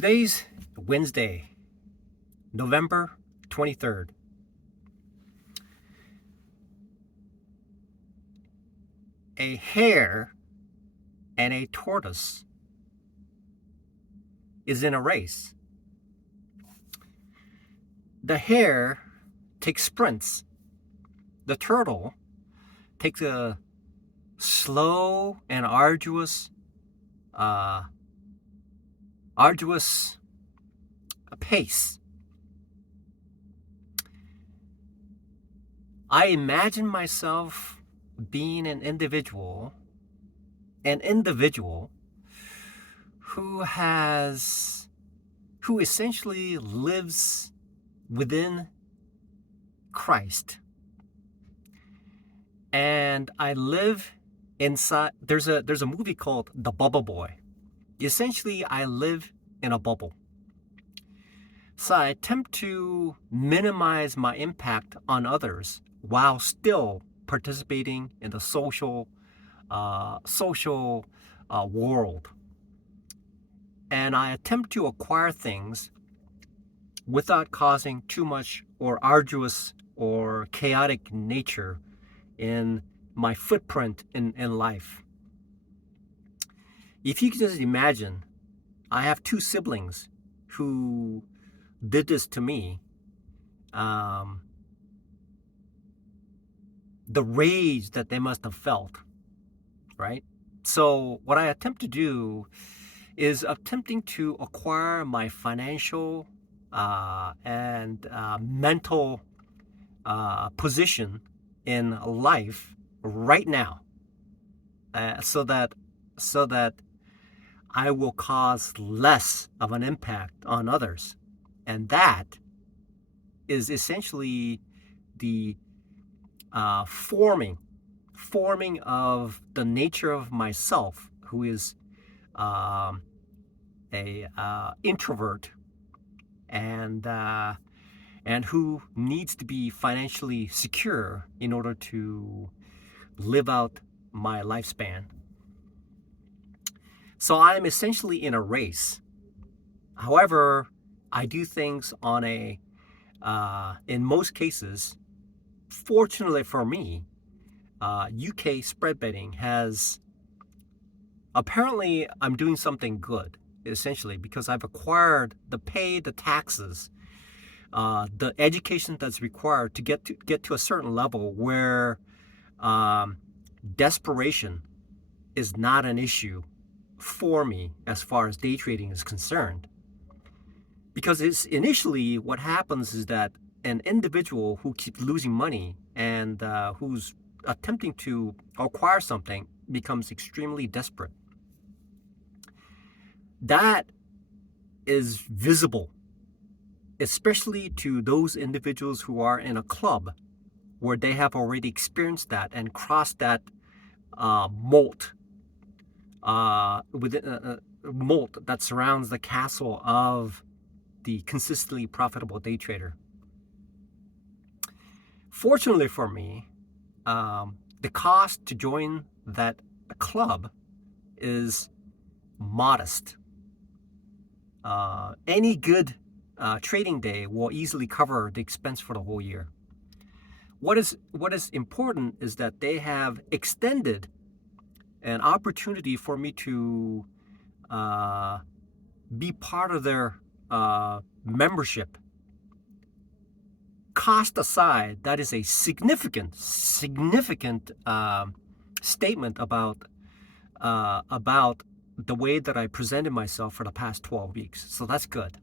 Today's Wednesday, November 23rd. A hare and a tortoise is in a race. The hare takes sprints. The turtle takes a slow and arduous pace. I imagine myself being an individual who essentially lives within Christ. And I live inside. There's a movie called The Bubble Boy. Essentially, I live in a bubble. So I attempt to minimize my impact on others while still participating in the social world. And I attempt to acquire things without causing too much or arduous or chaotic nature in my footprint in life. If you can just imagine, I have two siblings who did this to me. The rage that they must have felt, right? So what I attempt to do is attempting to acquire my financial and mental position in life right now, so that I will cause less of an impact on others. And that is essentially the forming of the nature of myself, who is a introvert and who needs to be financially secure in order to live out my lifespan. So I'm essentially in a race. However, I do things on in most cases, fortunately for me, UK spread betting has, apparently I'm doing something good, essentially, because I've acquired the taxes, the education that's required to get to a certain level where desperation is not an issue for me as far as day trading is concerned. Because it's initially what happens is that an individual who keeps losing money and who's attempting to acquire something becomes extremely desperate. That is visible, especially to those individuals who are in a club where they have already experienced that and crossed that moat moat that surrounds the castle of the consistently profitable day trader. Fortunately for me, the cost to join that club is modest. Any good trading day will easily cover the expense for the whole year. What is important is that they have extended an opportunity for me to be part of their membership. Cost aside, that is a significant statement about the way that I presented myself for the past 12 weeks. So that's good.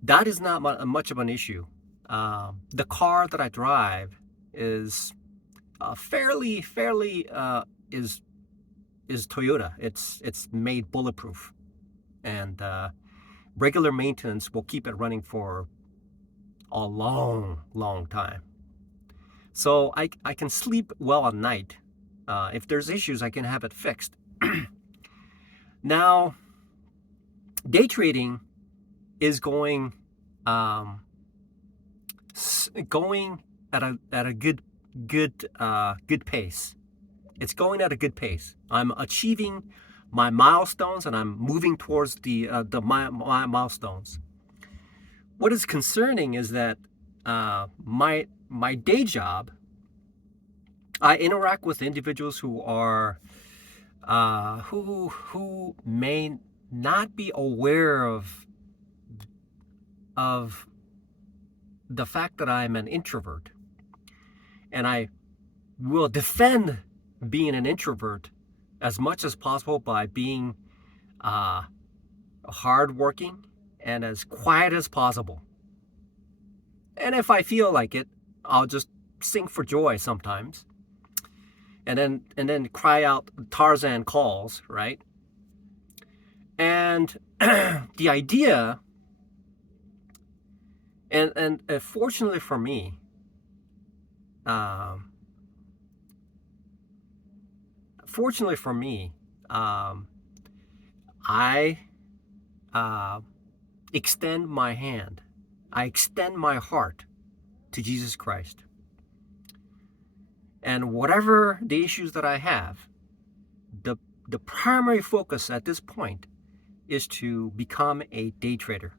That is not much of an issue. The car that I drive is fairly is Toyota. It's made bulletproof, and regular maintenance will keep it running for a long time. So I can sleep well at night. If there's issues, I can have it fixed. Now, day trading is going at a good pace. It's going at a good pace. I'm achieving my milestones and I'm moving towards my milestones. What is concerning is that my day job, I interact with individuals who are who may not be aware of the fact that I'm an introvert, and I will defend being an introvert as much as possible by being hardworking and as quiet as possible. And if I feel like it, I'll just sing for joy sometimes, and then cry out Tarzan calls, right? And the idea, and fortunately for me, um, I extend my hand, I extend my heart to Jesus Christ. And whatever the issues that I have, the primary focus at this point is to become a day trader.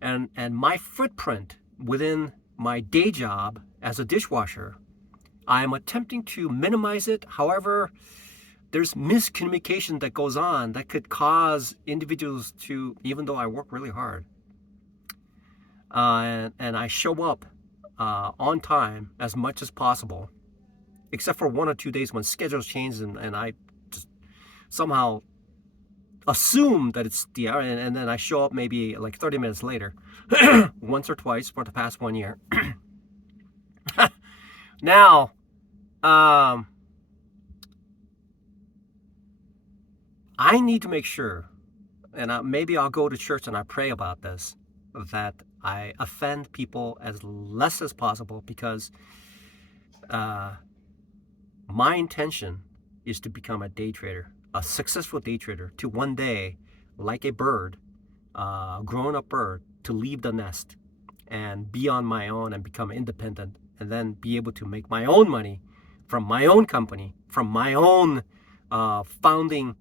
And my footprint within my day job as a dishwasher, I'm attempting to minimize it. However, there's miscommunication that goes on that could cause individuals to, even though I work really hard, and I show up on time as much as possible, except for 1 or 2 days when schedules change and I just somehow assume that it's the hour, and then I show up maybe like 30 minutes later, once or twice for the past 1 year. Now, I need to make sure, and maybe I'll go to church and I pray about this, that I offend people as less as possible, because my intention is to become a day trader, a successful day trader, to one day, like a bird, grown-up bird, to leave the nest and be on my own and become independent, and then be able to make my own money from my own company, from my own founding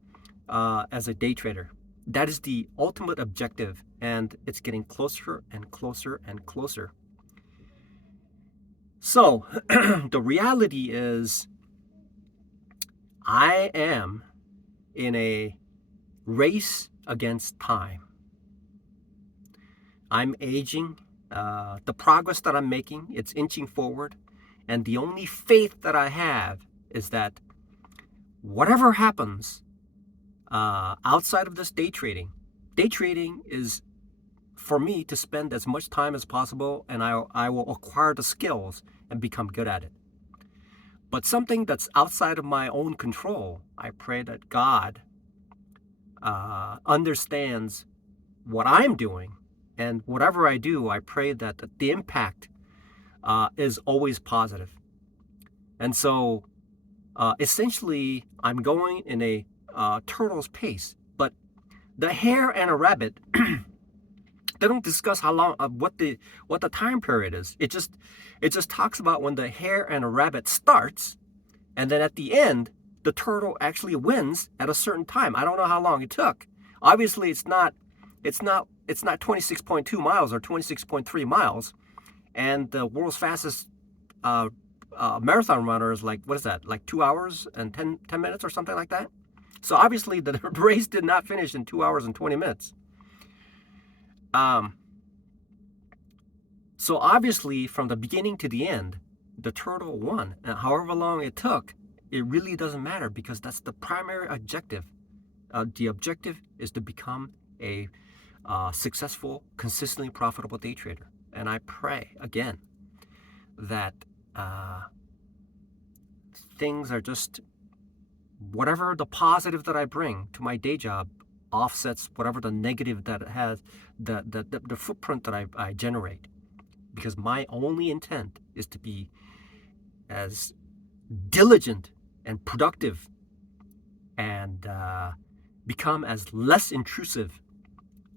as a day trader. That is the ultimate objective, and it's getting closer and closer and closer. So the reality is, I am in a race against time. I'm aging. The progress that I'm making, it's inching forward. And the only faith that I have is that whatever happens outside of this day trading is for me to spend as much time as possible, and I will acquire the skills and become good at it. But something that's outside of my own control, I pray that God understands what I'm doing, and whatever I do, I pray that the impact is always positive. And so essentially, I'm going in a turtle's pace. But the hare and a rabbit, they don't discuss how long, what the time period is. It just talks about when the hare and a rabbit starts, and then at the end, the turtle actually wins at a certain time. I don't know how long it took. Obviously, it's not 26.2 miles or 26.3 miles, and the world's fastest marathon runner is like, what is that? Like 2 hours and 10 minutes or something like that. So obviously, the race did not finish in 2 hours and 20 minutes. So obviously, from the beginning to the end, the turtle won. And however long it took, it really doesn't matter, because that's the primary objective. The objective is to become a successful, consistently profitable day trader. And I pray, again, that things are just, whatever the positive that I bring to my day job offsets whatever the negative that it has, the footprint that I generate. Because my only intent is to be as diligent and productive, and become as less intrusive,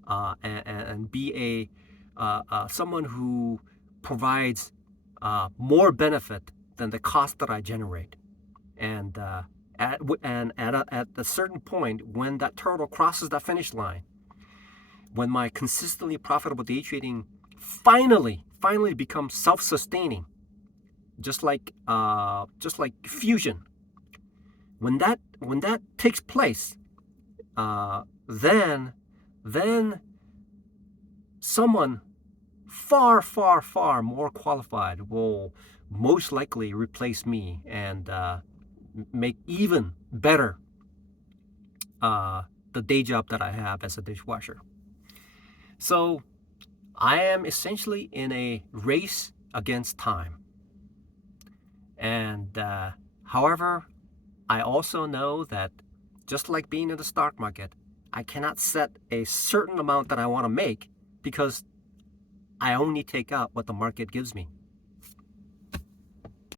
and be someone who provides more benefit than the cost that I generate. And at a certain point, when that turtle crosses that finish line, when my consistently profitable day trading finally becomes self-sustaining, just like fusion, when that takes place, then someone far more qualified will most likely replace me and make even better the day job that I have as a dishwasher. So I am essentially in a race against time. And however, I also know that just like being in the stock market, I cannot set a certain amount that I want to make because I only take out what the market gives me.